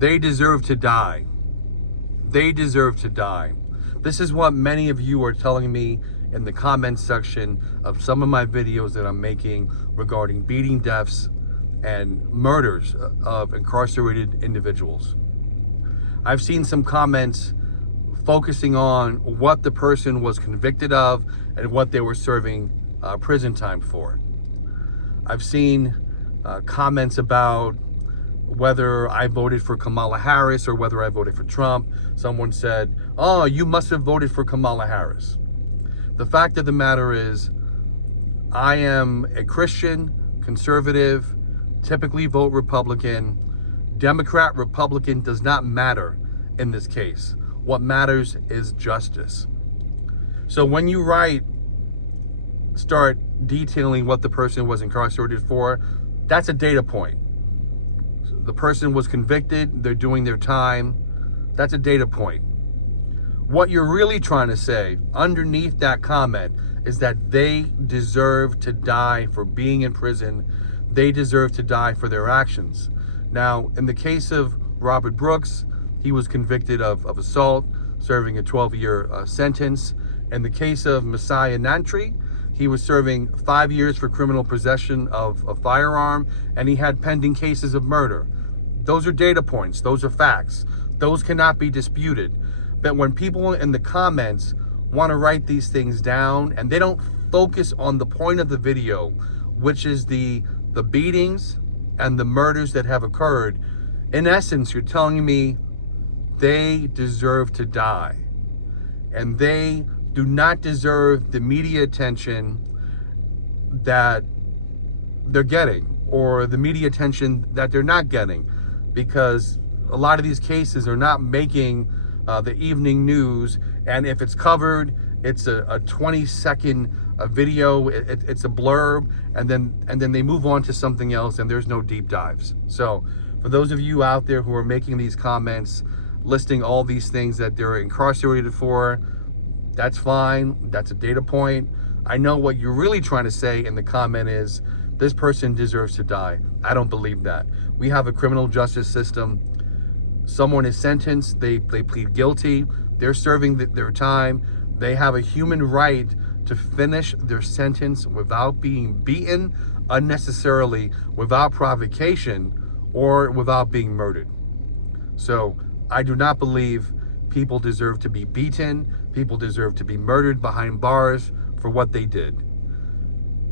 They deserve to die. They deserve to die. This is what many of you are telling me in the comments section of some of my videos that I'm making regarding beating deaths and murders of incarcerated individuals. I've seen some comments focusing on what the person was convicted of and what they were serving prison time for. I've seen comments about whether I voted for Kamala Harris or whether I voted for Trump. Someone said, "Oh, you must have voted for Kamala Harris." The fact of the matter is, I am a Christian, conservative, typically vote Republican. Democrat, Republican does not matter in this case. What matters is justice. So when you start detailing what the person was incarcerated for, that's a data point. The person was convicted, they're doing their time. That's a data point. What you're really trying to say underneath that comment is that they deserve to die for being in prison. They deserve to die for their actions. Now, in the case of Robert Brooks, he was convicted of assault, serving a 12-year sentence. In the case of Messiah Nantry, he was serving 5 years for criminal possession of a firearm, and he had pending cases of murder. Those are data points. Those are facts. Those cannot be disputed. But when people in the comments want to write these things down and they don't focus on the point of the video, which is the beatings and the murders that have occurred, in essence, you're telling me they deserve to die. And they do not deserve the media attention that they're getting, or the media attention that they're not getting, because a lot of these cases are not making the evening news. And if it's covered, it's a 20-second video, it's a blurb, and then they move on to something else, and there's no deep dives. So for those of you out there who are making these comments, listing all these things that they're incarcerated for, that's fine. That's a data point. I know what you're really trying to say in the comment is, this person deserves to die. I don't believe that. We have a criminal justice system. Someone is sentenced, they plead guilty, they're serving their time. They have a human right to finish their sentence without being beaten unnecessarily, without provocation, or without being murdered. So I do not believe people deserve to be beaten. People deserve to be murdered behind bars for what they did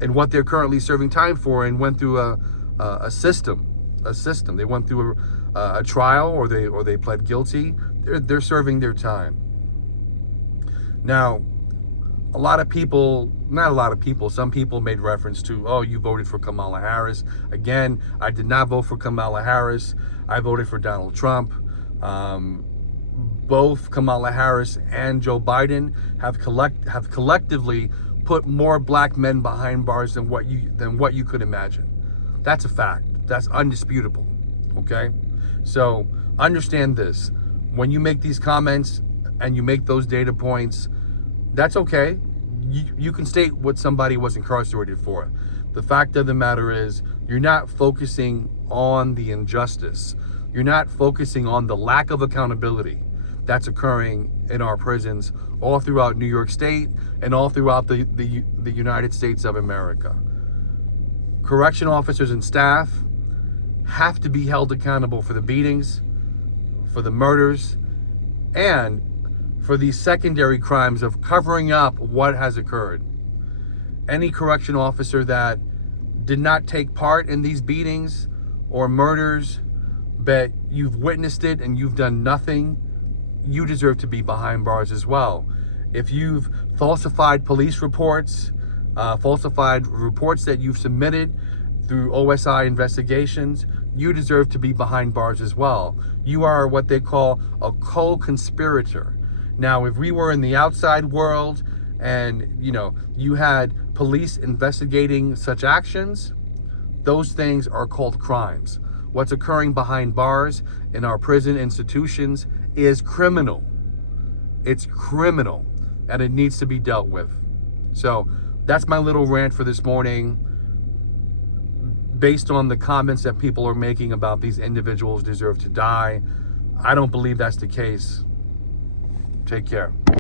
and what they're currently serving time for, and went through a system. They went through a trial, or they pled guilty. They're serving their time. Now, some people made reference to, "Oh, you voted for Kamala Harris." Again, I did not vote for Kamala Harris. I voted for Donald Trump. Both Kamala Harris and Joe Biden have collectively put more black men behind bars than what you could imagine. That's a fact. That's undisputable. Okay? So understand this. When you make these comments and you make those data points, that's okay. You can state what somebody was incarcerated for. The fact of the matter is, you're not focusing on the injustice. You're not focusing on the lack of accountability that's occurring in our prisons all throughout New York State and all throughout the United States of America. Correction officers and staff have to be held accountable for the beatings, for the murders, and for these secondary crimes of covering up what has occurred. Any correction officer that did not take part in these beatings or murders, but you've witnessed it and you've done nothing, you deserve to be behind bars as well. If you've falsified police reports, falsified reports that you've submitted through OSI investigations, you deserve to be behind bars as well. You are what they call a co-conspirator. Now, if we were in the outside world and, you had police investigating such actions, those things are called crimes. What's occurring behind bars in our prison institutions is criminal. It's criminal, and it needs to be dealt with. So that's my little rant for this morning. based on the comments that people are making about these individuals deserve to die. I don't believe that's the case. Take care.